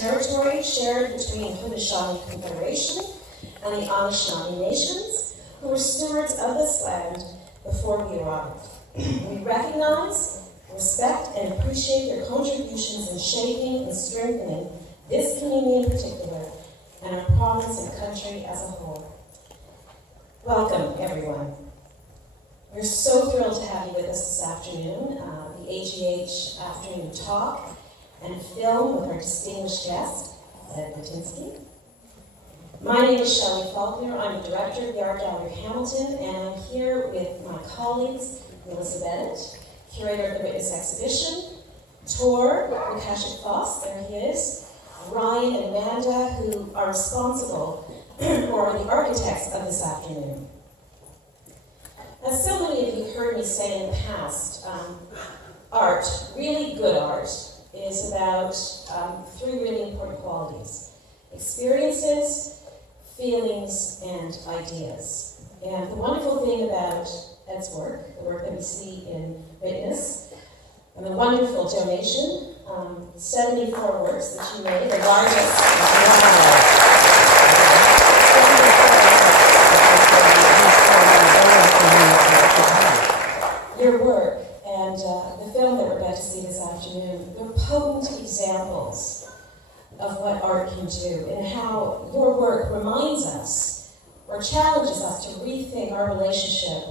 territory shared between Haudenosaunee Confederation and the Anishinaabe Nations, who were stewards of this land before we arrived. We recognize, respect, and appreciate their contributions in shaping and strengthening this community in particular, and our province and country as a whole. Welcome, everyone. We're so thrilled to have you with us this afternoon, the AGH Afternoon Talk and Film with our distinguished guest, Ed Burtynsky. My name is Shelley Faulkner. I'm the director of the Art Gallery Hamilton, and I'm here with my colleagues, Melissa Bennett, curator of the Witness Exhibition, Tor Lukashik Foss, there he is, Ryan and Amanda, who are responsible for the architects of this afternoon. As so many of you have heard me say in the past, art, really good art, is about three really important qualities: experiences, feelings, and ideas. And the wonderful thing about Ed's work, the work that we see in Witness, and the wonderful donation, 74 works that you made, the largest. Your work and the film that we're about to see this afternoon, they're potent examples of what art can do and how your work reminds us or challenges us to rethink our relationship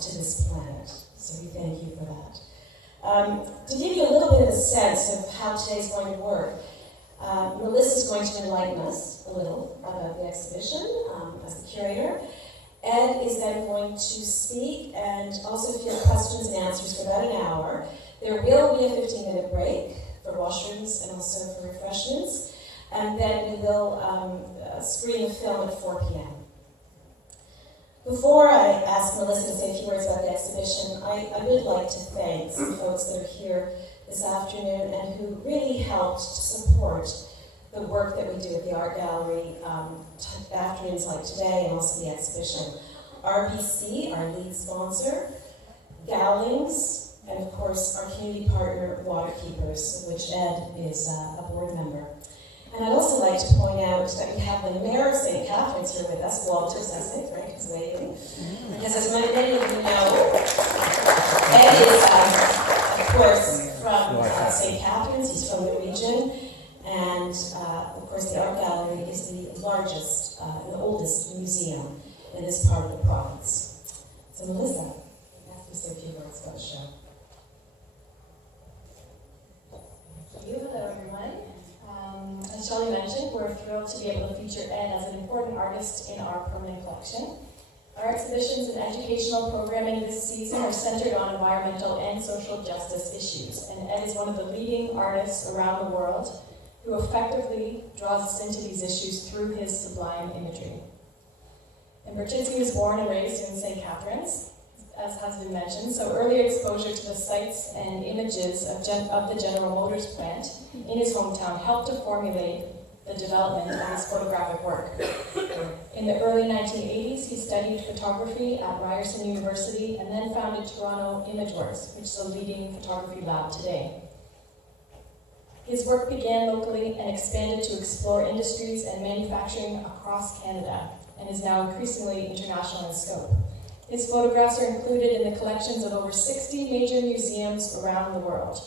to this planet. So we thank you for that. To give you a little bit of a sense of how today's going to work, Melissa's going to enlighten us a little about the exhibition as the curator. Ed is then going to speak and also field questions and answers for about an hour. There will be a 15-minute break for washrooms and also for refreshments. And then we will screen the film at 4 p.m. Before I ask Melissa to say a few words about the exhibition, I would like to thank some folks that are here this afternoon and who really helped to support the work that we do at the Art Gallery, afternoons like today and also the exhibition. RBC, our lead sponsor, Gowlings, and of course our community partner, Waterkeepers, of which Ed is a board member. And I'd also like to point out that we have the Mayor of St. Catharines here with us, Walter Sesek, right, he's waving. Because as many of you know, Ed is, of course, from St. Catharines, he's from the region, and of course the Art Gallery is the largest and the oldest museum in this part of the province. So Melissa, I have to say a few words about the show. Thank you. Hello, everyone. As Shelley mentioned, we're thrilled to be able to feature Ed as an important artist in our permanent collection. Our exhibitions and educational programming this season are centered on environmental and social justice issues, and Ed is one of the leading artists around the world who effectively draws us into these issues through his sublime imagery. And Burtynsky was born and raised in St. Catharines, as has been mentioned, so early exposure to the sights and images of the General Motors plant in his hometown helped to formulate the development of his photographic work. In the early 1980s, he studied photography at Ryerson University and then founded Toronto Imageworks, which is a leading photography lab today. His work began locally and expanded to explore industries and manufacturing across Canada, and is now increasingly international in scope. His photographs are included in the collections of over 60 major museums around the world,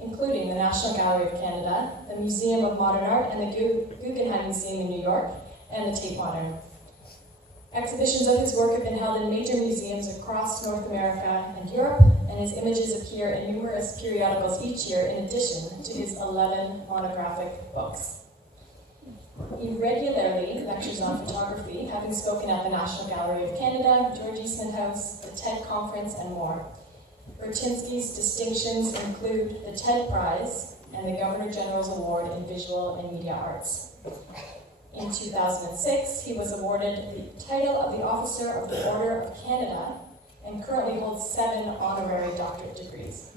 including the National Gallery of Canada, the Museum of Modern Art, and the Guggenheim Museum in New York, and the Tate Modern. Exhibitions of his work have been held in major museums across North America and Europe, and his images appear in numerous periodicals each year in addition to his 11 monographic books. He regularly lectures on photography, having spoken at the National Gallery of Canada, George Eastman House, the TED Conference, and more. Burtynsky's distinctions include the TED Prize and the Governor General's Award in Visual and Media Arts. In 2006, he was awarded the title of the Officer of the Order of Canada and currently holds 7 honorary doctorate degrees.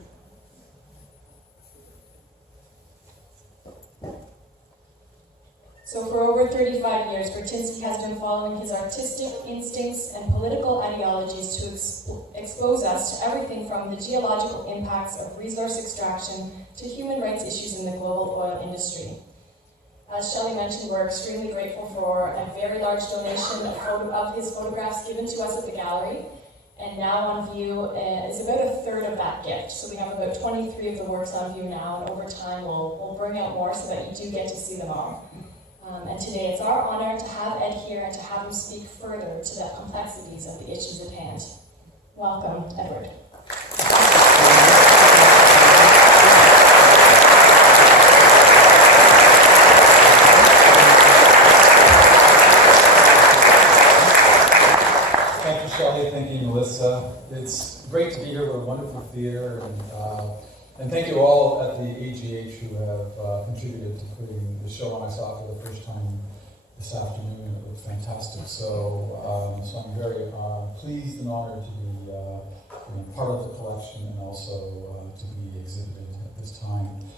So for over 35 years, Burtynsky has been following his artistic instincts and political ideologies to expose us to everything from the geological impacts of resource extraction to human rights issues in the global oil industry. As Shelley mentioned, we're extremely grateful for a very large donation of his photographs given to us at the gallery. And now on view is about a third of that gift. So we have about 23 of the works on view now, and over time we'll bring out more so that you do get to see them all. And today it's our honor to have Ed here and to have him speak further to the complexities of the issues at hand. Welcome, Edward. Thank you, Shelley. Thank you, Melissa. It's great to be here with a wonderful theater, and thank you all at the AGH who have contributed to putting the show on. I saw it for the first time this afternoon, and it looked fantastic. So I'm very pleased and honored to be part of the collection and also to be exhibited at this time.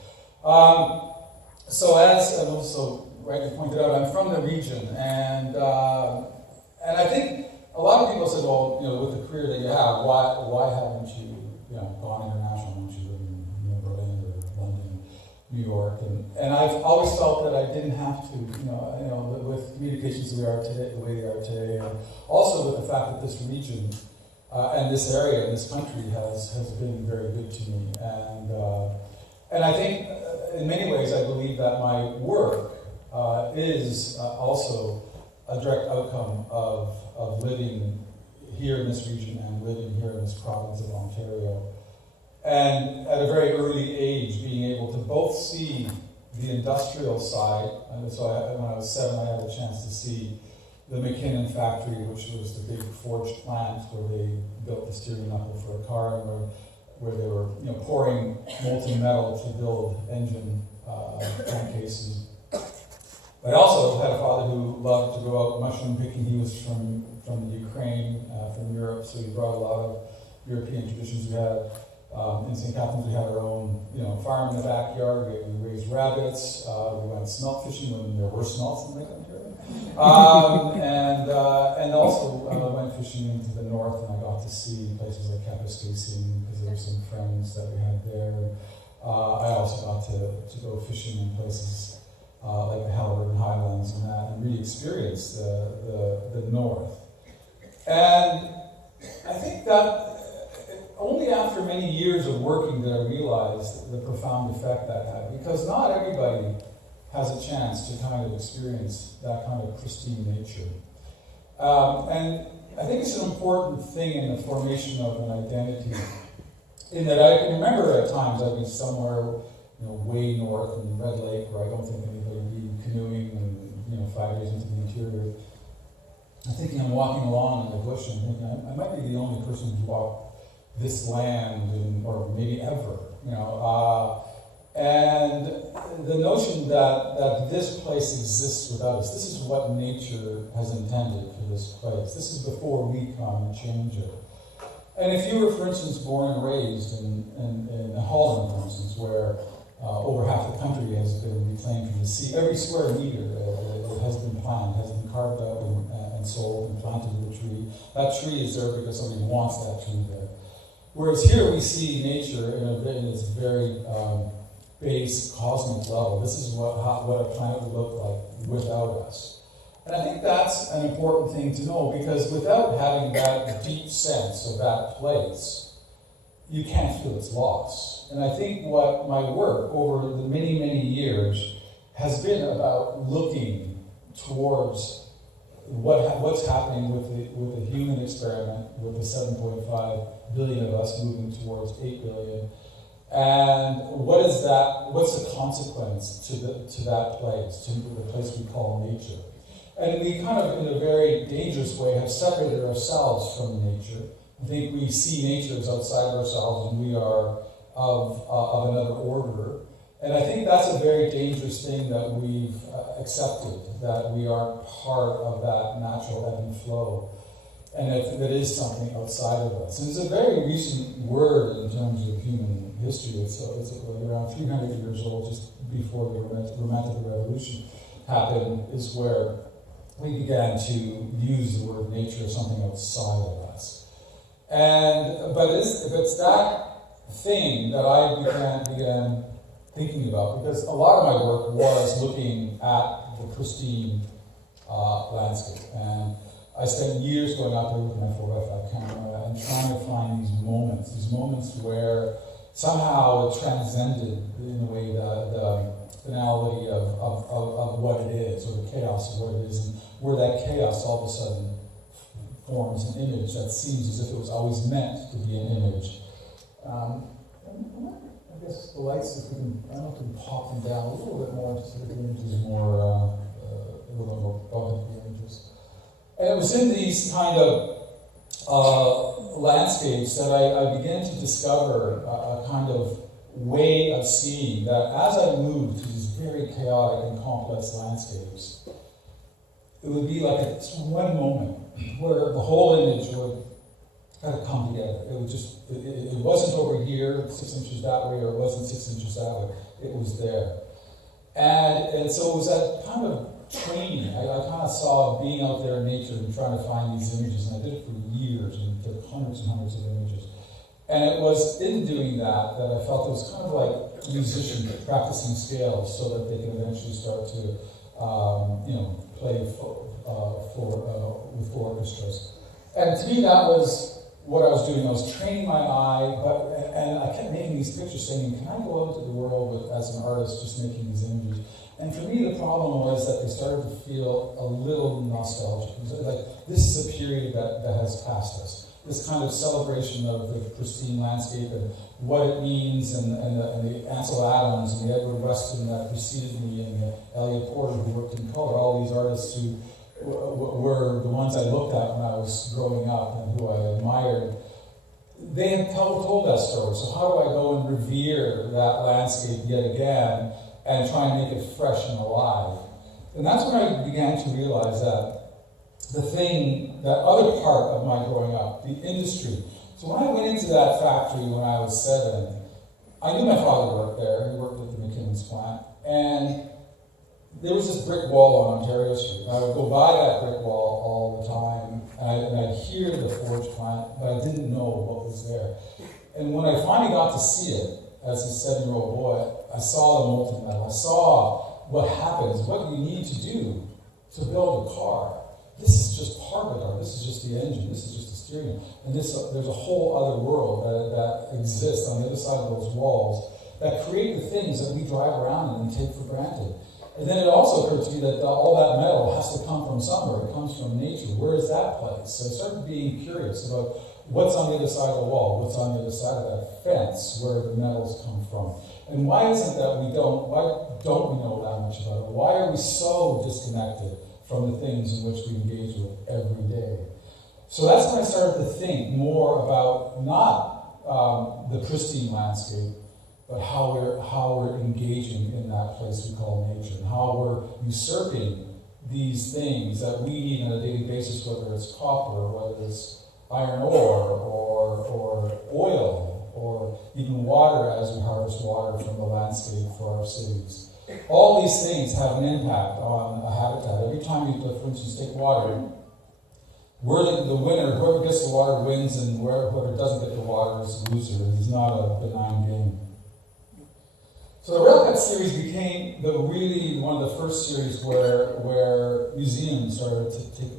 So as Melissa rightly pointed out, I'm from the region, and I think a lot of people said, well, with the career that you have, why haven't you, gone international? Why don't you live in Berlin or London, New York? And I've always felt that I didn't have to, with communications the way they are today, and also with the fact that this region and this area, this country has been very good to me. And I think in many ways I believe that my work is also a direct outcome of living here in this region and living here in this province of Ontario. And at a very early age, being able to both see the industrial side, and so when I was 7, I had a chance to see the McKinnon factory, which was the big forged plant where they built the steering knuckle for a car, and where they were pouring molten metal to build engine crankcases. I also had a father who loved to go out mushroom picking. He was from the Ukraine, from Europe, so he brought a lot of European traditions. We had in St. Catharines, we had our own farm in the backyard. We raised rabbits. We went smelt fishing when there were smelts in Lake Ontario, and also went fishing into the north, and I got to see places like Kapuskasing because there were some friends that we had there. I also got to go fishing in places like the Halliburton Highlands and really experience the north. And I think that only after many years of working did I realize the profound effect that had, because not everybody has a chance to kind of experience that kind of pristine nature. And I think it's an important thing in the formation of an identity, in that I can remember at times I'd be somewhere way north in Red Lake, where I don't think anybody would be canoeing, and 5 days into the interior, I'm thinking I'm walking along in the bush, and thinking I might be the only person who's walked this land, or maybe ever, and the notion that this place exists without us. This is what nature has intended for this place. This is before we come and change it. And if you were, for instance, born and raised in Holland, for instance, where over half the country has been reclaimed from the sea, every square meter it has been planted, has been carved out and sold and planted with a tree. That tree is there because somebody wants that tree there. Whereas here we see nature in its very base cosmic level. This is what a planet would look like without us. And I think that's an important thing to know, because without having that deep sense of that place, you can't feel its loss. And I think what my work over the many, many years has been about looking towards what's happening with the human experiment, with the 7.5 billion of us moving towards 8 billion, and what's the consequence to that place, to the place we call nature. And we kind of, in a very dangerous way, have separated ourselves from nature. I think we see nature as outside ourselves, and we are of another order. And I think that's a very dangerous thing that we've accepted, that we are part of that natural ebb and flow, and that is something outside of us. And it's a very recent word in terms of human history. It's around 300 years old, just before the Romantic Revolution happened, is where we began to use the word nature as something outside of us. But it's that thing that I began thinking about, because a lot of my work was looking at the pristine landscape. And I spent years going out there with my 4x5 camera and trying to find these moments where somehow it transcended, in a way, the finality of what it is, or the chaos of what it is, and where that chaos all of a sudden forms an image that seems as if it was always meant to be an image. I guess the lights, if we can, I don't know if we can pop them down a little bit more, just so that the image is more, a little more above the images. And it was in these kind of landscapes that I began to discover a kind of way of seeing that as I moved through these very chaotic and complex landscapes, it would be like one moment where the whole image would kind of come together. It would just, it wasn't over here 6 inches that way, or it wasn't 6 inches that way. It was there. And so it was that kind of training. I kind of saw being out there in nature and trying to find these images, and I did it for years and took hundreds and hundreds of images. And it was in doing that I felt it was kind of like musicians practicing scales so that they can eventually start to, play with orchestras. And to me, that was what I was doing. I was training my eye, and I kept making these pictures, saying, "Can I go out into the world as an artist, just making these images?" And for me, the problem was that they started to feel a little nostalgic. It was like, this is a period that has passed us. This kind of celebration of the pristine landscape and what it means, and the Ansel Adams and the Edward Weston that preceded me, and the Elliot Porter who worked in color, all these artists who were the ones I looked at when I was growing up and who I admired. They had told that story. So how do I go and revere that landscape yet again and try and make it fresh and alive? And that's when I began to realize that that other part of my growing up, the industry. So when I went into that factory when I was 7, I knew my father worked there. He worked at the McKinnon's plant. And there was this brick wall on Ontario Street. I would go by that brick wall all the time, and I'd hear the forge plant, but I didn't know what was there. And when I finally got to see it, as a 7-year-old boy, I saw the molten metal. I saw what happens, what you need to do to build a car. This is just part of it. This is just the engine. This is just the steering wheel. And there's a whole other world that exists on the other side of those walls that create the things that we drive around in and take for granted. And then it also occurred to me that all that metal has to come from somewhere. It comes from nature. Where is that place? So I started being curious about what's on the other side of the wall, what's on the other side of that fence, where the metals come from. And why isn't that why don't we know that much about it? Why are we so disconnected from the things in which we engage with every day? So that's when I started to think more about not the pristine landscape, but how we're engaging in that place we call nature, and how we're usurping these things that we need on a daily basis, whether it's copper, whether it's iron ore, or oil, or even water as we harvest water from the landscape for our cities. All these things have an impact on a habitat. Every time you, for instance, take water, we're the winner. Whoever gets the water wins, and whoever doesn't get the water is a loser. It's not a benign game. So the Railcut series became one of the first series where museums started to take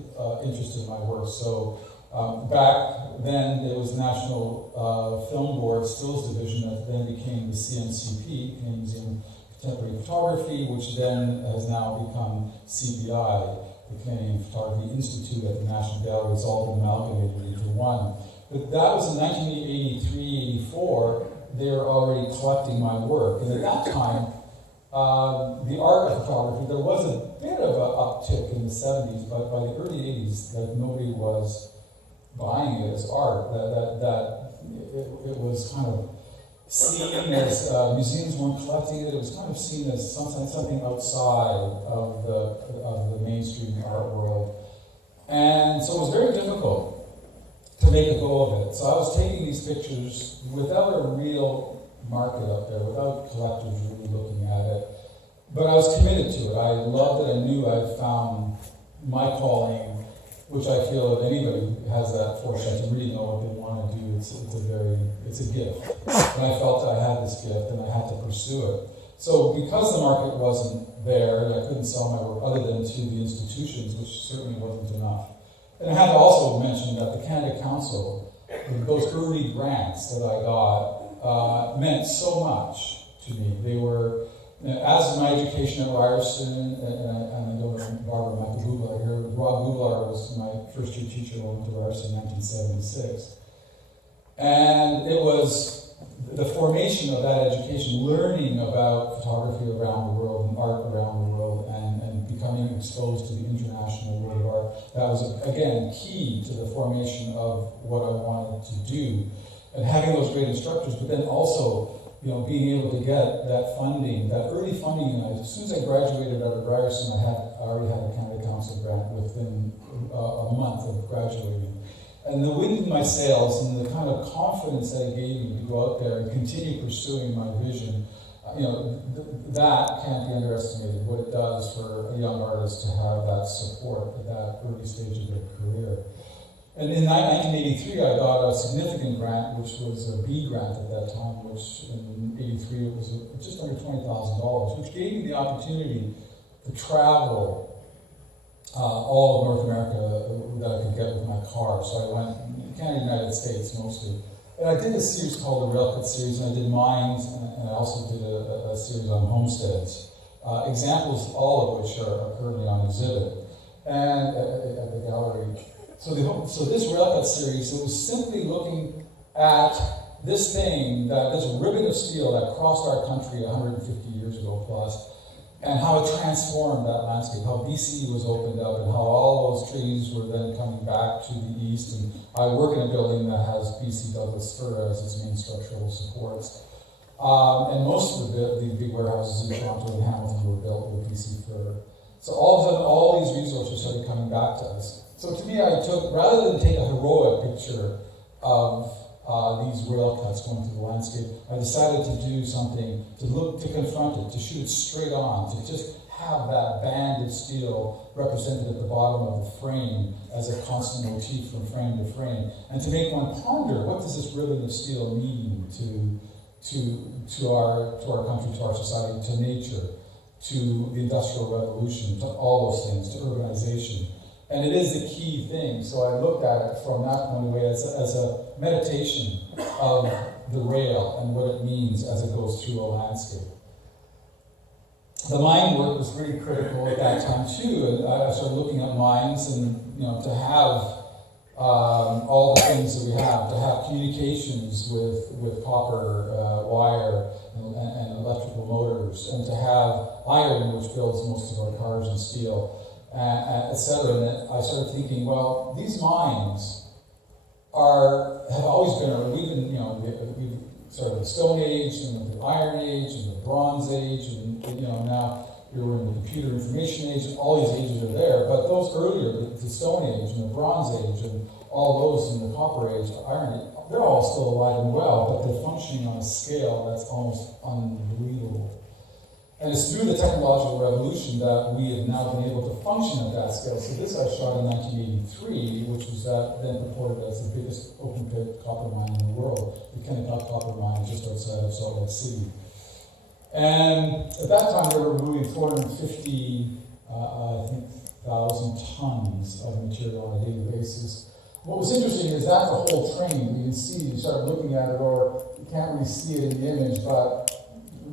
interest in my work. So back then, there was National Film Board Stills Division that then became the CMCP, Canadian Museum of Contemporary Photography, which then has now become CBI, the Canadian Photography Institute at the National Gallery. It's all been amalgamated into one. But that was in 1983, 84. They were already collecting my work. And at that time, the art of photography, there was a bit of an uptick in the 70s, but by the early 80s, that nobody was buying it as art. It was kind of seen as, museums weren't collecting it. It was kind of seen as something outside of the mainstream art world. And so it was very difficult to make a go of it. So I was taking these pictures without a real market up there, without collectors really looking at it. But I was committed to it. I loved it. I knew I'd found my calling, which I feel if anybody has that fortune to really know what they want to do, it's a gift. And I felt I had this gift and I had to pursue it. So because the market wasn't there, I couldn't sell my work other than to the institutions, which certainly wasn't enough. And I had to also mention that the Canada Council, those early grants that I got, meant so much to me. They were, as my education at Ryerson, and I know Barbara Macabuglar here, Rob Guglar was my first year teacher when I went to Ryerson in 1976. And it was the formation of that education, learning about photography around the world and art around the world, and becoming exposed to the international world of art. That was, again, key to the formation of what I wanted to do. And having those great instructors, but then also, being able to get that funding, that early funding. And as soon as I graduated out of Ryerson, I already had a Canada Council grant within a month of graduating. And the wind in my sails and the kind of confidence that it gave me to go out there and continue pursuing my vision, that can't be underestimated, what it does for a young artist to have that support at that early stage of their career. And in 1983, I got a significant grant, which was a B grant at that time, which in 83 it was just under $20,000, which gave me the opportunity to travel all of North America that I could get with my car. So I went Canada, United States mostly. And I did a series called the Railcut series, and I did mines, and I also did a series on homesteads. Examples, all of which are currently on exhibit and at the gallery. So this Railcut series, it was simply looking at this thing, this ribbon of steel that crossed our country 150 years ago plus, and how it transformed that landscape, how BC was opened up, and how all those trees were then coming back to the east. And I work in a building that has BC Douglas fir as its main structural supports. And most of the big warehouses in Toronto and Hamilton were built with BC fir. So all of a sudden, all these resources started coming back to us. So to me, rather than take a heroic picture of these rail cuts going through the landscape, I decided to do something to confront it, to shoot it straight on, to just have that band of steel represented at the bottom of the frame as a constant motif from frame to frame, and to make one ponder, what does this ribbon of steel mean to our country, to our society, to nature, to the Industrial Revolution, to all those things, to urbanization. And it is the key thing. So I looked at it from that point of view as a meditation of the rail and what it means as it goes through a landscape. The mine work was really critical at that time too. And I started looking at mines, and to have all the things that we have, to have communications with copper wire and electrical motors, and to have iron, which builds most of our cars, and steel, etc. And then I started thinking, well, these mines have always been, we've started the Stone Age, and the Iron Age, and the Bronze Age, and now we're in the Computer Information Age, and all these ages are there. But those earlier, the Stone Age, and the Bronze Age, and all those in the Copper Age, the Iron Age, they're all still alive and well, but they're functioning on a scale that's almost unbelievable. And it's through the technological revolution that we have now been able to function at that scale. So this I shot in 1983, which was then purported as the biggest open pit copper mine in the world, the Kennecott Copper Mine just outside of Salt Lake City. And at that time, they were moving 450, thousand tons of material on a daily basis. What was interesting is that the whole train, you can see, you start looking at it, or you can't really see it in the image, but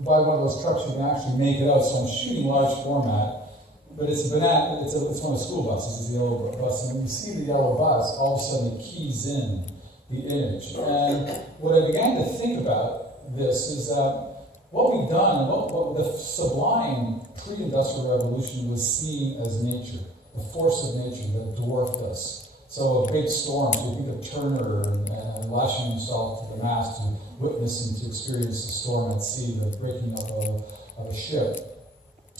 by one of those trucks, you can actually make it out. So I'm shooting large format, but it's one of the school buses, it's the yellow bus. And when you see the yellow bus, all of a sudden it keys in the image. And what I began to think about this is that what we've done, what the sublime pre-industrial revolution was seen as nature, the force of nature that dwarfed us. So a big storm, so you think of Turner and lashing himself to the mast to witness and to experience the storm at sea, the breaking up of a ship,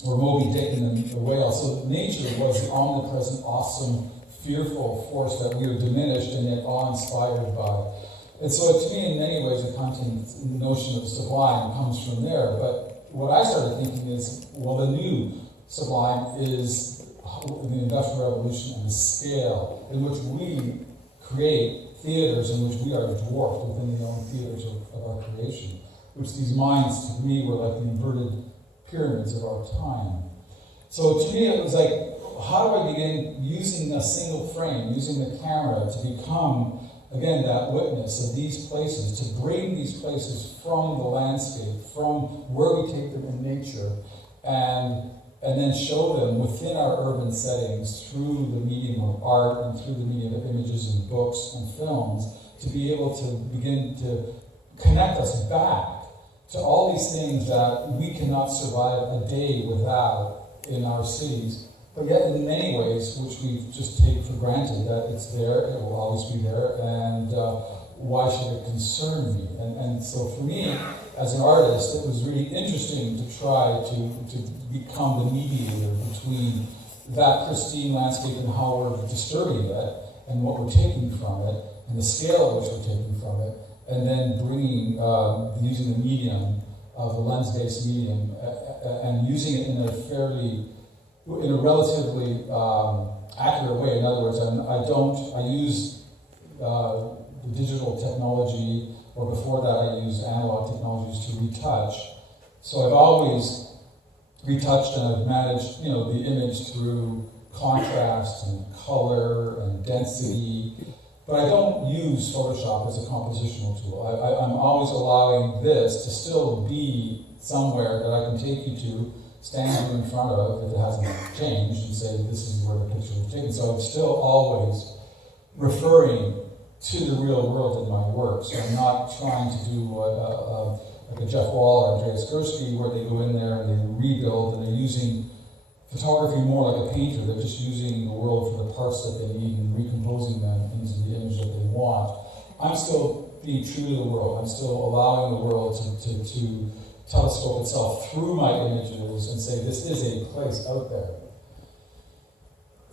or Moby Dick and the whale. So nature was the omnipresent, awesome, fearful force that we are diminished and yet awe-inspired by. And so to me, in many ways, the notion of sublime comes from there. But what I started thinking is, well, the new sublime is the Industrial Revolution and the scale in which we create theaters in which we are dwarfed within the own theaters of our creation, which these mines, to me, were like the inverted pyramids of our time. So to me, it was like, how do I begin using a single frame, using the camera to become, again, that witness of these places, to bring these places from the landscape, from where we take them in nature, and then show them within our urban settings through the medium of art and through the medium of images and books and films, to be able to begin to connect us back to all these things that we cannot survive a day without in our cities, but yet in many ways, which we just take for granted, that it's there, it will always be there, and why should it concern me? And so for me, as an artist, it was really interesting to try to become the mediator between that pristine landscape and how we're disturbing it, and what we're taking from it, and the scale at which we're taking from it, and then bringing, using the medium of the lens-based medium, and using it in a relatively accurate way. In other words, I use the digital technology, or before that I use analog technologies to retouch. So I've always retouched and I've managed, the image through contrast and color and density, but I don't use Photoshop as a compositional tool. I'm always allowing this to still be somewhere that I can take you to, stand you in front of, if it hasn't changed, and say, this is where the picture was taken. So I'm still always referring to the real world in my work. So I'm not trying to do like a Jeff Wall or Andreas Gursky, where they go in there and they rebuild, and they're using photography more like a painter. They're just using the world for the parts that they need and recomposing them into the image that they want. I'm still being true to the world. I'm still allowing the world to telescope itself through my images and say, this is a place out there.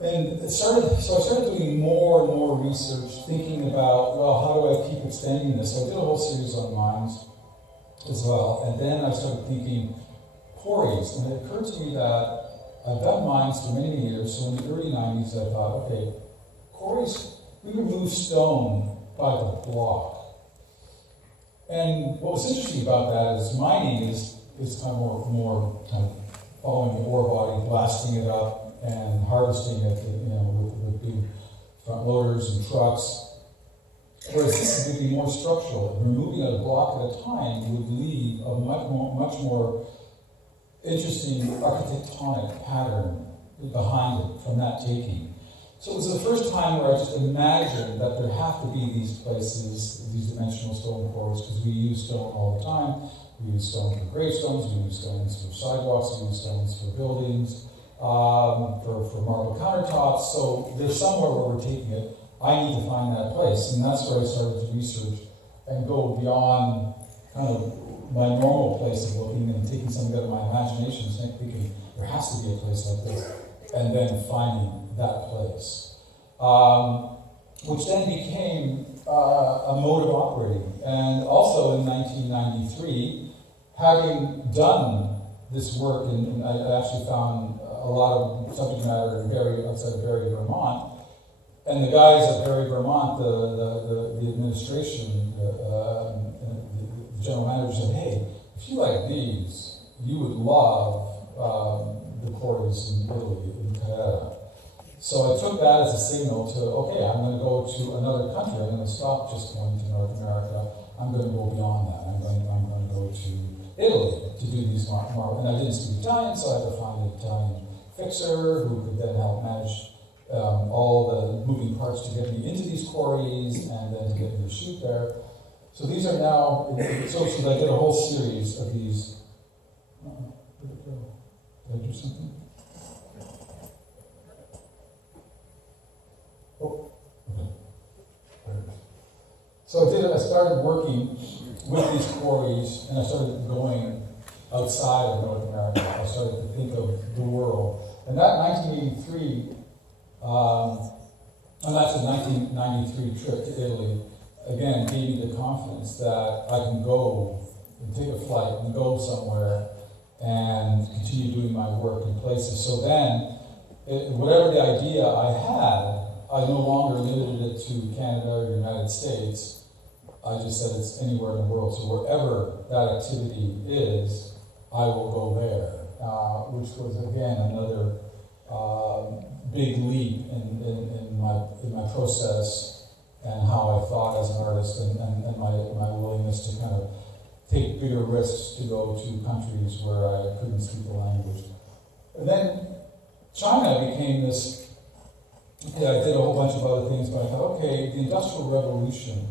And I started doing more and more research, thinking about, well, how do I keep extending this? So I did a whole series on mines as well, and then I started thinking quarries, and it occurred to me that I've done mines for many years, so in the early 90s I thought, okay, quarries, we would move stone by the block. And what was interesting about that is mining is kind of more kind of following the ore body, blasting it up and harvesting it, with big front loaders and trucks. Whereas this would be more structural. Removing a block at a time would leave a much more interesting architectonic pattern behind it from that taking. So it was the first time where I just imagined that there have to be these places, these dimensional stone quarries, because we use stone all the time. We use stone for gravestones, we use stones for sidewalks, we use stones for buildings, for marble countertops. So there's somewhere where we're taking it. I need to find that place, and that's where I started to research and go beyond kind of my normal place of looking and taking something out of my imagination and thinking there has to be a place like this, and then finding that place, which then became a mode of operating. And also in 1993, having done this work, and I actually found a lot of subject matter outside of Barrie, Vermont. And the guys at Barrie, Vermont, the administration, the general manager said, hey, if you like these, you would love the quarries in Italy, in Carrara. So I took that as a signal to, okay, I'm going to go to another country. I'm going to stop just going to North America. I'm going to go beyond that. I'm going to go to Italy to do these marble. And I didn't speak Italian, so I had to find an Italian fixer who could then help manage all the moving parts to get me into these quarries and then to get me to shoot there. So these are now, so I did a whole series of these. Where'd it go? Did I do something? Oh, okay. So I started working with these quarries, and I started going outside of North America. I started to think of the world. And that 1983, and that's a 1993 trip to Italy, again, gave me the confidence that I can go and take a flight and go somewhere and continue doing my work in places. So then, whatever the idea I had, I no longer limited it to Canada or the United States. I just said it's anywhere in the world. So wherever that activity is, I will go there. which was again another big leap in my process and how I thought as an artist, and my willingness to kind of take bigger risks to go to countries where I couldn't speak the language. And then China became this. Yeah, I did a whole bunch of other things, but I thought, okay, the Industrial Revolution,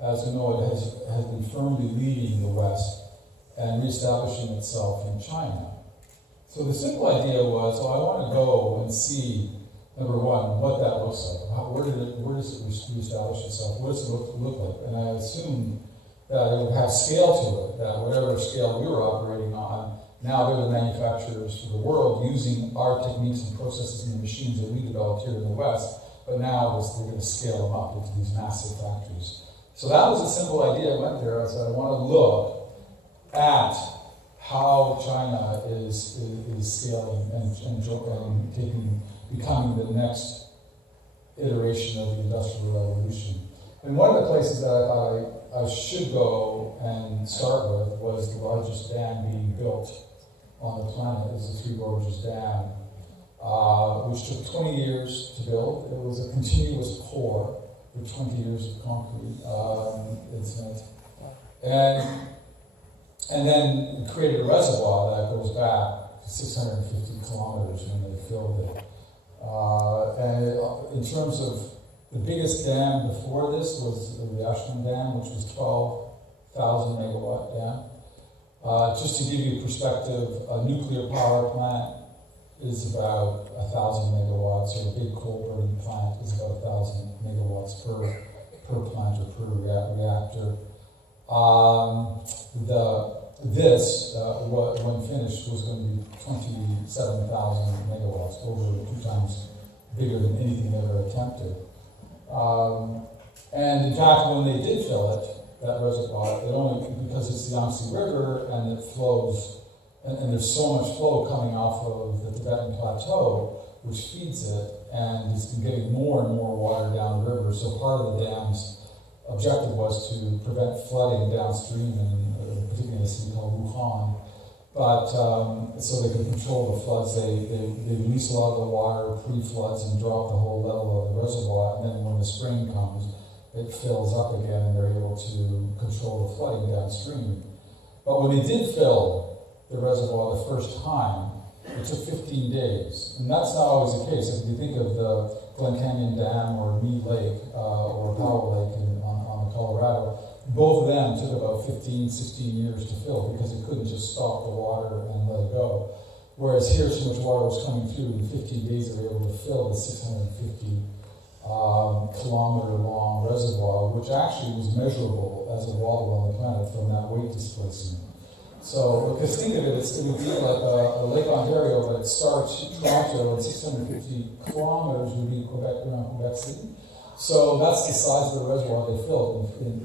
as we know it, has been firmly leading the West and reestablishing itself in China. So the simple idea was, I want to go and see, number one, what that looks like. Where does it reestablish itself? What does it look like? And I assumed that it would have scale to it, that whatever scale we were operating on, now they're the manufacturers for the world using our techniques and processes and the machines that we developed here in the West, but now they're going to scale them up into these massive factories. So that was a simple idea. I went there. I said, I want to look at how China is scaling and becoming the next iteration of the Industrial Revolution. And one of the places that I thought I should go and start with was the largest dam being built on the planet, is the Three Gorges Dam, which took 20 years to build. It was a continuous pour with 20 years of concrete incident. And then created a reservoir that goes back 650 kilometers when they filled it. In terms of the biggest dam before this was the Ashland Dam, which was 12,000 megawatt dam. Just to give you perspective, a nuclear power plant is about 1,000 megawatts, or a big coal burning plant is about 1,000 megawatts per plant or per reactor. When finished, was going to be 27,000 megawatts, over 2 times bigger than anything ever attempted. And in fact, when they did fill it, that reservoir, it only, because it's the Yangtze River and it flows, and there's so much flow coming off of the Tibetan Plateau, which feeds it, and it's been getting more and more water down the river. So part of the dam's objective was to prevent flooding downstream, particularly in a city called Wuhan. But so they could control the floods, they release a lot of the water pre-floods and drop the whole level of the reservoir, and then when the spring comes, it fills up again and they're able to control the flooding downstream. But when they did fill the reservoir the first time, it took 15 days. And that's not always the case. If you think of the Glen Canyon Dam or Mead Lake or Powell Lake on the Colorado, both of them took about 15, 16 years to fill because it couldn't just stop the water and let it go. Whereas here, so much water was coming through, in 15 days they were able to fill the 650 kilometer-long reservoir, which actually was measurable as a water on the planet from that weight displacement. So, because think of it, it would be like a Lake Ontario, but it starts Toronto, and 650 kilometers would be Quebec, around Quebec City. So that's the size of the reservoir they filled in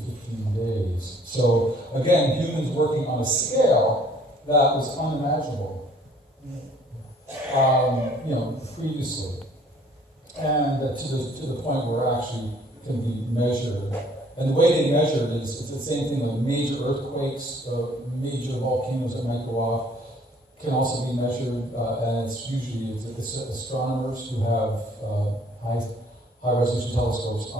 15 days. So again, humans working on a scale that was unimaginable, previously. And to the point where it actually can be measured. And the way they measure it is it's the same thing like major earthquakes, major volcanoes that might go off can also be measured, and it's usually astronomers who have high resolution telescopes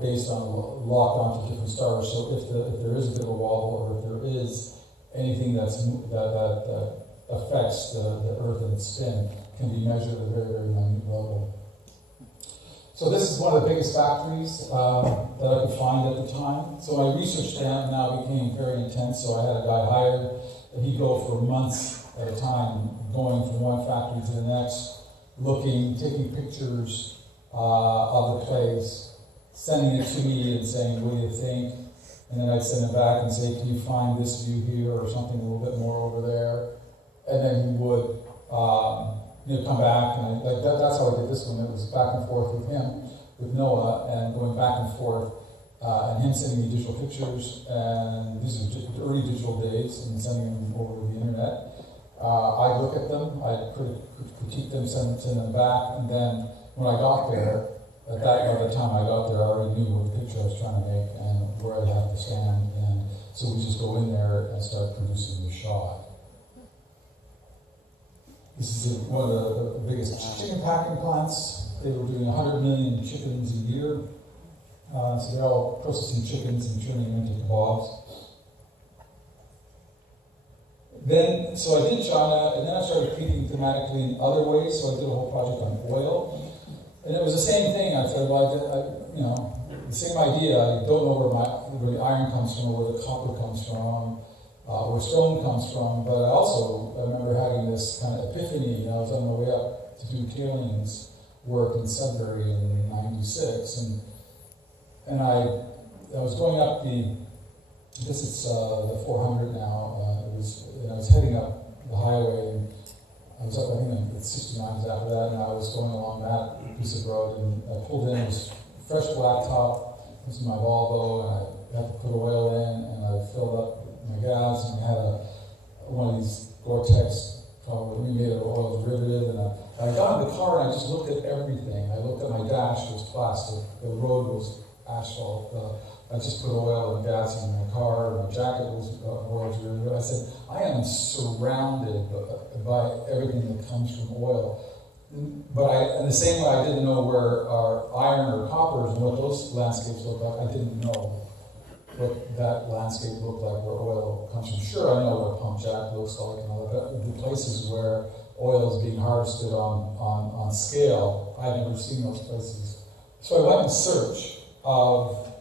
based on locked onto different stars. So if there is a bit of a wobble, or if there is anything that affects the Earth and its spin, can be measured at a very, very minute level. So this is one of the biggest factories that I could find at the time. So my research now became very intense. So I had a guy hired, and he'd go for months at a time, going from one factory to the next, looking, taking pictures of the place, sending it to me and saying, what do you think? And then I'd send it back and say, can you find this view here or something a little bit more over there? And then he would come back, and that's how I did this one. It was back and forth with him, with Noah, and going back and forth, and him sending me digital pictures, and these are early digital days, and sending them over the internet. I'd look at them, I'd critique them, send them back, and then when I got there, by the time I got there, I already knew what picture I was trying to make and where I'd have to stand, and so we just go in there and start producing the shot. This is one of the biggest chicken packing plants. They were doing 100 million chickens a year. So they're all processing chickens and turning them into kebabs. So I did China, and then I started thinking thematically in other ways. So I did a whole project on oil, and it was the same thing. I said, well, the same idea. I don't know where the iron comes from, or where the copper comes from, where stone comes from. But I remember having this kind of epiphany. I was on my way up to do tailings work in Sudbury in '96, and I was going up I guess it's the 400 now. I was heading up the highway, and I was up, I think it's 69 after that, and I was going along that piece of road, and I pulled in this fresh blacktop. This is my Volvo, and I had to put oil in, and I filled up my gas, and I had one of these Gore-Tex, probably made of oil derivative, and I got in the car and I just looked at everything. I looked at my dash, it was plastic, the road was asphalt. I just put oil and gas in my car, my jacket was oil derivative. I said, I am surrounded by everything that comes from oil. But in the same way I didn't know where our iron or copper and what those landscapes look like, I didn't know what that landscape looked like where oil comes from. Sure, I know what a pump jack looks like and all that, but the places where oil is being harvested on scale, I've never seen those places. So I went in search of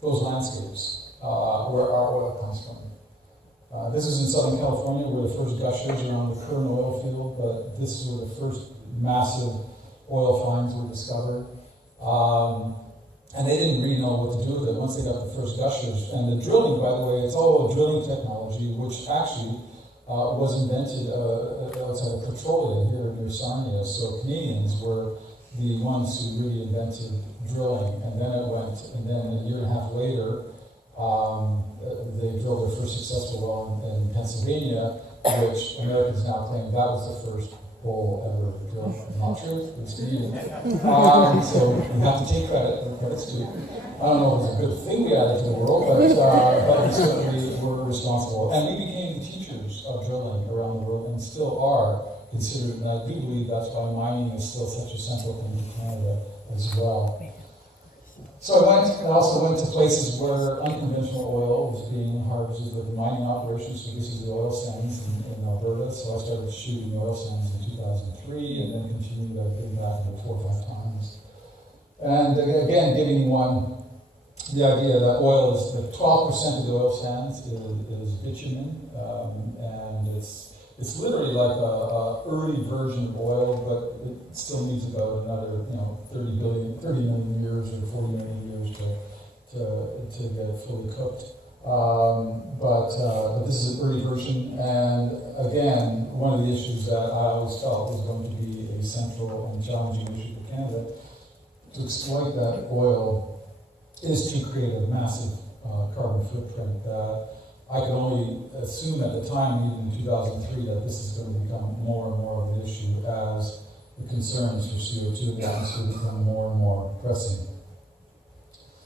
those landscapes where our oil comes from. This is in Southern California, where the first gushers around the Kern oil field, but this is where the first massive oil finds were discovered. And they didn't really know what to do with it once they got the first gushers. And the drilling, by the way, it's all drilling technology, which actually was invented outside of Petrolia here near Sarnia. So Canadians were the ones who really invented drilling. And then a year and a half later, they drilled their first successful well in Pennsylvania, which Americans now claim that was the first hole ever drilled. Not true, it's Canadian. So we have to take credit where credit's due. I don't know if it's a good thing we added to the world, but we certainly were responsible. And we became the teachers of drilling around the world and still are considered, and I do believe that's why mining is still such a central thing to Canada as well. So I also went to places where unconventional oil was being harvested with the mining operations. So this is the oil sands in Alberta. So I started shooting oil sands in 2003 and then continued. I've been back about 4 or 5 times. And again, giving one the idea that oil is, that 12% of the oil sands is bitumen, and it's literally like a early version of oil, but it still needs about another 30 million years or 40 million years to get it fully cooked. But this is an early version, and again, one of the issues that I always felt was going to be a central and challenging issue for Canada to exploit that oil is to create a massive carbon footprint that I could only assume at the time, even in 2003, that this is going to become more and more of an issue as the concerns for CO2 in the atmosphere become more and more pressing.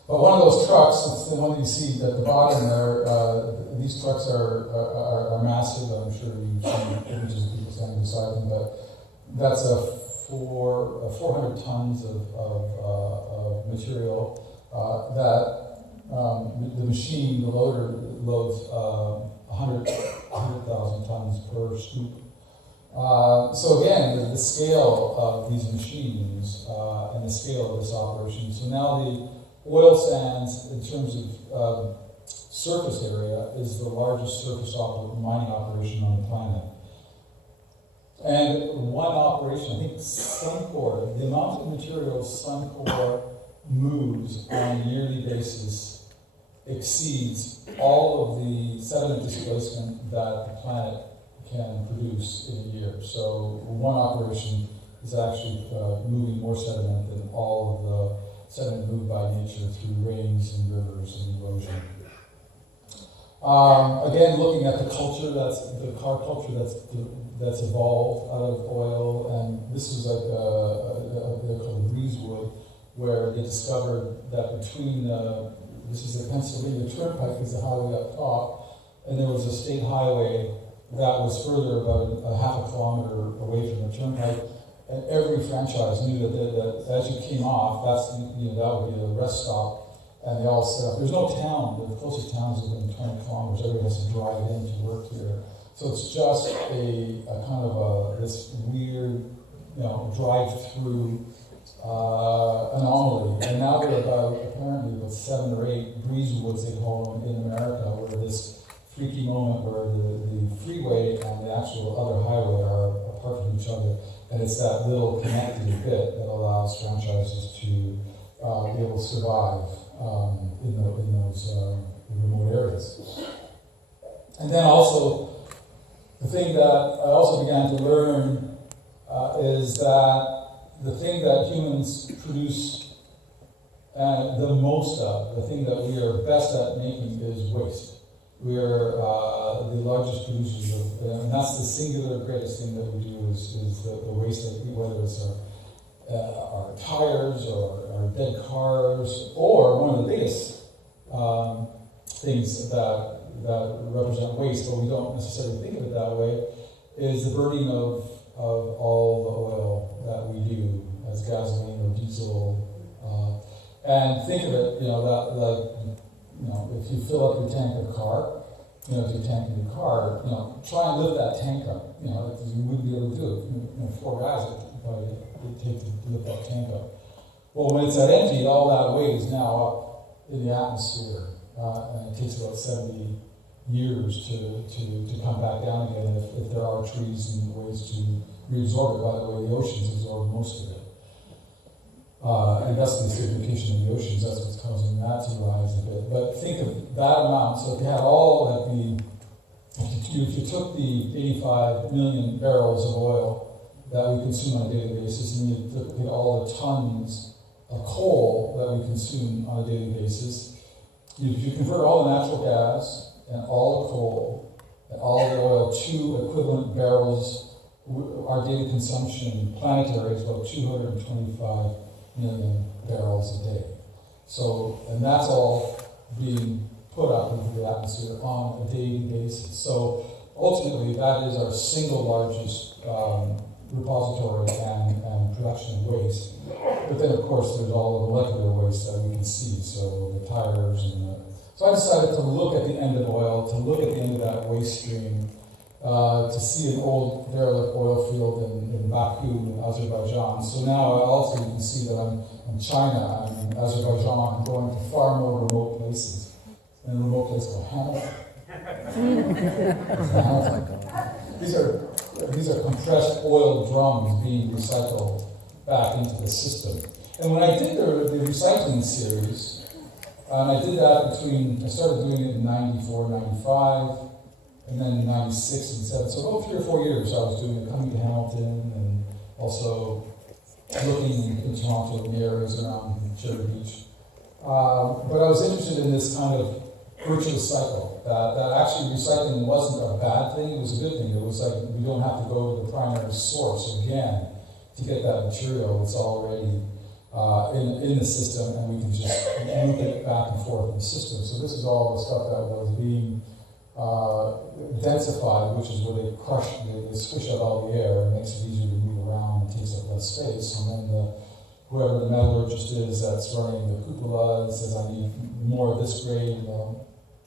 But one of those trucks, it's the one you see at the bottom there, these trucks are massive. I'm sure you've seen images of people standing beside them, but that's 400 tons of material that the machine, the loader, loads 100,000 tons per scoop. So again, the scale of these machines and the scale of this operation. So now the oil sands, in terms of surface area, is the largest surface mining operation on the planet. And one operation, I think Suncor, the amount of materials Suncor moves on a yearly basis exceeds all of the sediment displacement that the planet can produce in a year. So one operation is actually moving more sediment than all of the sediment moved by nature through rains and rivers and erosion. Again, looking at the culture, the car culture that's evolved out of oil, and this is like they're called greasewood, where they discovered that between this is the Pennsylvania Turnpike is the highway up top, and there was a state highway that was further about a half a kilometer away from the turnpike, and every franchise knew that as you came off, that would be the rest stop, and they all set up. There's no town, the closest town is within 20 kilometers, everybody has to drive in to work here. So it's just a kind of this weird, drive-through anomaly. And now there are apparently about 7 or 8 breezewoods, they call them, in America, where this freaky moment where the freeway and the actual other highway are apart from each other. And it's that little connecting bit that allows franchises to be able to survive in those remote areas. And then also, the thing that I also began to learn is that the thing that humans produce the most of, the thing that we are best at making is waste. We are the largest producers of, and that's the singular greatest thing that we do is the waste that we, whether it's our tires or our dead cars, or one of the biggest things that represent waste, but we don't necessarily think of it that way, is the burning of all the oil that we do as gasoline or diesel. And think of it, if you fill up your tank of car, if you're tanking your car, try and lift that tank up. You wouldn't be able to do it. 4 guys would take to lift that tank up. Well, when it's at empty, all that weight is now up in the atmosphere, and it takes about 70 years to come back down again if there are trees and ways to reabsorb it. By the way, the oceans absorb most of it. And that's the acidification of the oceans, that's what's causing that to rise a bit. But think of that amount, so if you had all if you took the 85 million barrels of oil that we consume on a daily basis, and you took all the tons of coal that we consume on a daily basis, if you convert all the natural gas and all the coal and all the oil to equivalent barrels, our daily consumption planetary is about 225 million barrels a day. So, and that's all being put up into the atmosphere on a daily basis. So ultimately, that is our single largest repository and production of waste. But then, of course, there's all the molecular waste that we can see. So the tires and so I decided to look at the end of oil, to look at the end of that waste stream, to see an old derelict oil field in Baku, in Azerbaijan. So now also you can see that I'm in China, I'm in Azerbaijan, I'm going to far more remote places. And a remote place called Hamilton. These are compressed oil drums being recycled back into the system. And when I did the recycling series, I did that I started doing it in 94, 95, and then in 96 and 7. So about 3 or 4 years I was doing it, coming to Hamilton, and also looking in Toronto in the areas around Cherry Beach. But I was interested in this kind of virtuous cycle, that actually recycling wasn't a bad thing, it was a good thing. It was like we don't have to go to the primary source again to get that material. It's already in the system, and we can just loop it back and forth in the system. So this is all the stuff that was being densified, which is where they squish out all the air and makes it easier to move around and takes up less space. And then whoever the metallurgist is that's running the cupola says, I need more of this grade,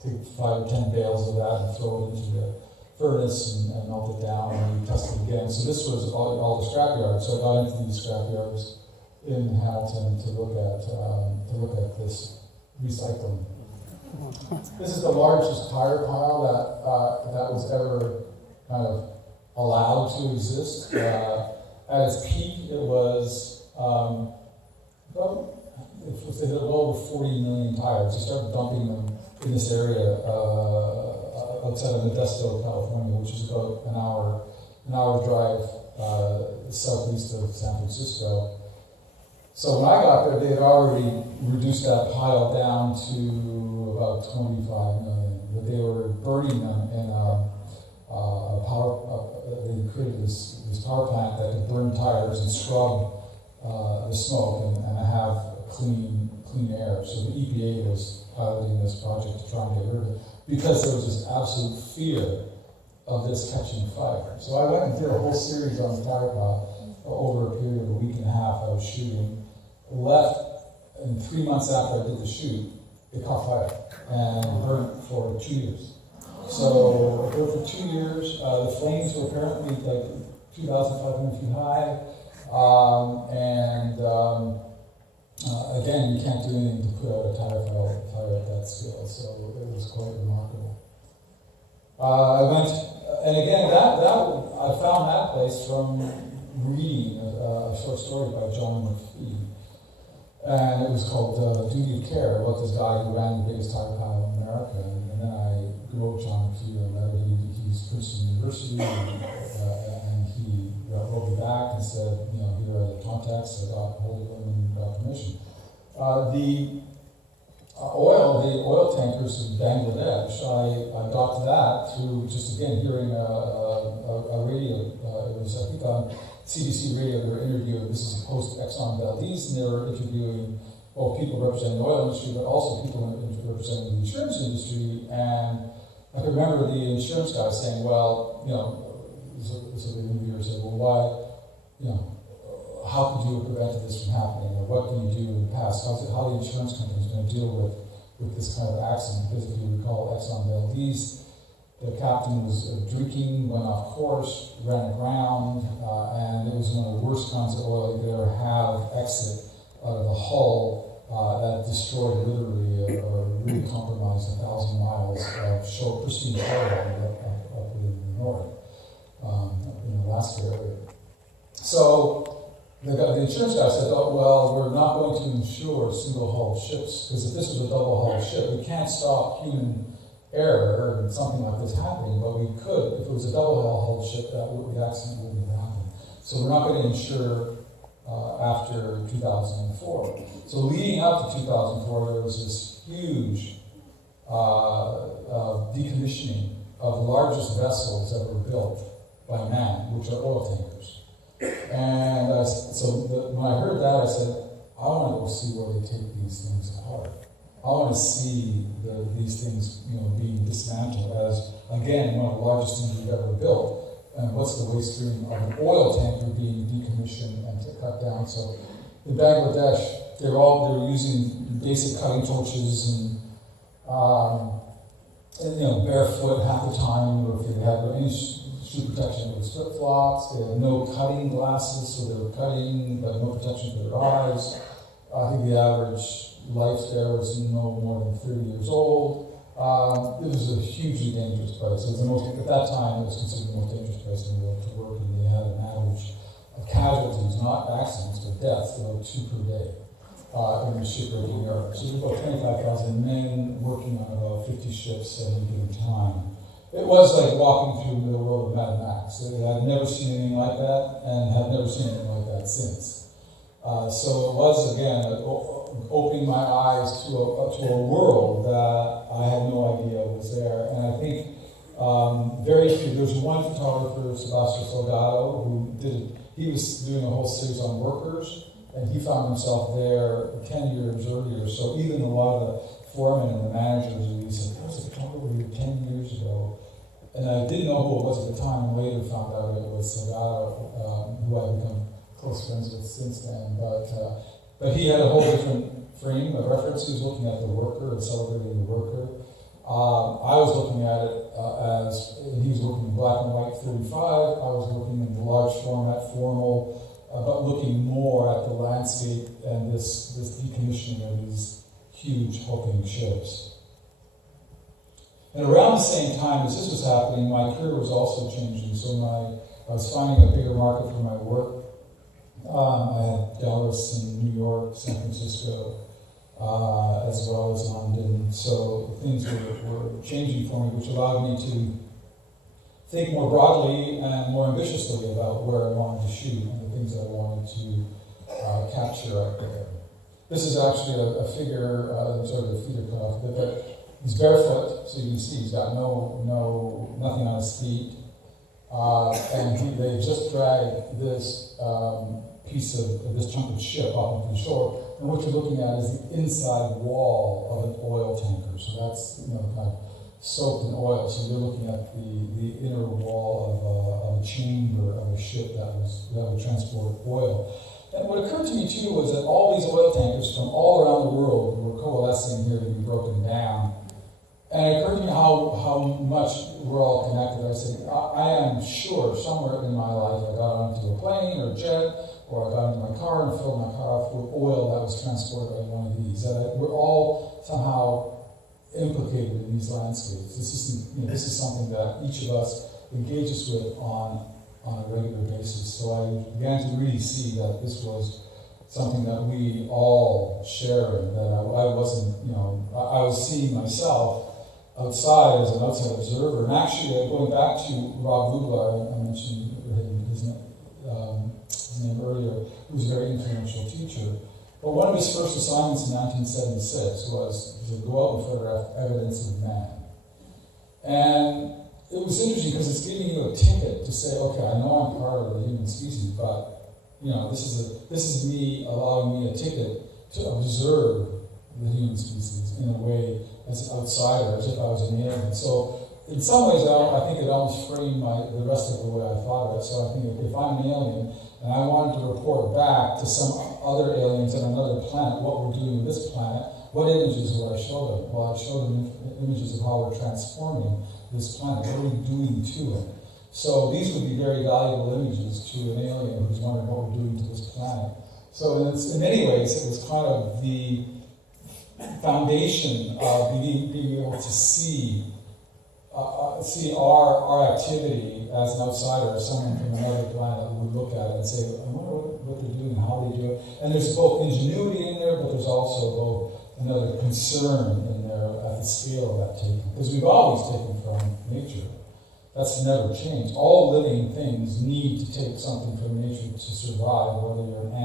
take 5 or 10 bales of that and throw it into the furnace and melt it down and test it again. So this was all the scrapyards. So I got into these scrapyards in Hamilton to look at this recycling. This is the largest tire pile that was ever kind of allowed to exist. At its peak, it was they had well over 40 million tires. They started dumping them in this area outside of Modesto, California, which is about an hour drive southeast of San Francisco. So when I got there, they had already reduced that pile down to about 25 million, but they were burning them in they created this power plant that could burn tires and scrub the smoke and have clean air. So the EPA was piloting this project to try and get rid of it because there was this absolute fear of this catching fire. So I went and did a whole series on the tire pile over a period of a week and a half. I was shooting, left, and 3 months after I did the shoot, it caught fire and burned for 2 years. So it burned for 2 years. The flames were apparently like 2,500 feet high. Again, you can't do anything to put out a tire fire at that scale, so it was quite remarkable. I went, and again, I found that place from reading a short story by John McPhee, and it was called Duty of Care, about this guy who ran the biggest tire pile in America. And then I wrote John McPhee a letter. He's Princeton University, and he wrote me back and said, you know, here are the contacts. I got hold of them and got permission. The oil tankers in Bangladesh, I got to that through just, again, hearing a radio. It was, I think, on CBC Radio. They were interviewing, this is post-Exxon Valdez, and they were interviewing both people representing the oil industry, but also people representing the insurance industry. And I can remember the insurance guy saying, well, you know, so the interviewer said, well, why, you know, how could you have prevented this from happening? Or what can you do in the past? How the insurance company is going to deal with this kind of accident? Because if you recall Exxon Valdez, the captain was drinking, went off course, ran aground, and it was one of the worst kinds of oil you could ever have exit out of the hull that destroyed literally or really compromised 1,000 miles of pristine shoreline up in the north, in Alaska area. So the insurance guy said, oh, well, we're not going to insure single-hull ships, because if this was a double-hull ship, we can't stop human error and something like this happening, but we could. If it was a double-hull ship, the accident wouldn't happen. So we're not going to insure after 2004. So leading up to 2004, there was this huge decommissioning of the largest vessels ever built by man, which are oil tankers. And when I heard that, I said, I want to go see where they take these things apart. I want to see these things, you know, being dismantled as, again, one of the largest things we've ever built. And what's the waste stream of an oil tanker being decommissioned and cut down? So in Bangladesh, they were using basic cutting torches and you know, barefoot half the time, or if they had any shoe protection, it was flip-flops. They had no cutting glasses, so they were cutting, but no protection for their eyes. I think the average life there was no more than 30 years old. It was a hugely dangerous place. It was at that time, it was considered the most dangerous place in the world to work, and they had an average of casualties, not accidents, but deaths, about 2 per day in the shipbuilding yard. So there were about 25,000 men working on about 50 ships at any given time. It was like walking through the world of Mad Max. I had never seen anything like that, and have never seen anything like that since. So it was, again, opening my eyes to a world that I had no idea was there. And I think very few, there's one photographer, Sebastian Salgado, who he was doing a whole series on workers, and he found himself there 10 years earlier. So even a lot of the foremen and the managers, he said, there was a photographer here 10 years ago. And I didn't know who it was at the time, and later found out it was Salgado, who I've become close friends with since then. But he had a whole different frame of reference. He was looking at the worker and celebrating the worker. I was looking at it he was looking in black and white 35. I was looking in the large format, formal, but looking more at the landscape and this decommissioning of these huge hulking ships. And around the same time as this was happening, my career was also changing. So I was finding a bigger market for my work. I had Dallas and New York, San Francisco, as well as London. So things were changing for me, which allowed me to think more broadly and more ambitiously about where I wanted to shoot and the things I wanted to capture out there. This is actually a figure, sort of a feeder cutoff, but he's barefoot, so you can see he's got nothing on his feet. And they just dragged this piece of this chunk of ship off onto the shore, and what you're looking at is the inside wall of an oil tanker. So that's kind of soaked in oil. So you're looking at the inner wall of a chamber of a ship that would transport oil. And what occurred to me too was that all these oil tankers from all around the world were coalescing here to be broken down. And it occurred to me how much we're all connected. I said, I am sure somewhere in my life I got onto a plane or a jet, or I got into my car and filled my car up with oil that was transported by one of these. We're all somehow implicated in these landscapes. This is something that each of us engages with on a regular basis. So I began to really see that this was something that we all share, and that I wasn't, I was seeing myself outside as an outside observer. And actually, going back to Rob Vugla, I mentioned his name earlier, who was a very influential teacher. But one of his first assignments in 1976 was to go out and photograph evidence of man. And it was interesting because it's giving you a ticket to say, okay, I know I'm part of the human species, but this is me allowing me a ticket to observe the human species in a way as an outsider, as if I was an alien. So in some ways, I think it almost framed the rest of the way I thought of it. So I think if I'm an alien and I wanted to report back to some other aliens on another planet what we're doing with this planet, what images would I show them? Well, I'd show them images of how we're transforming this planet. What are we doing to it? So these would be very valuable images to an alien who's wondering what we're doing to this planet. So in many ways, it was kind of the foundation of being able to see our activity as an outsider, as someone from another planet who would look at it and say, I wonder what they're doing and how they do it. And there's both ingenuity in there, but there's also both another concern in there at the scale of that taking. Because we've always taken from nature. That's never changed. All living things need to take something from nature to survive, whether you're an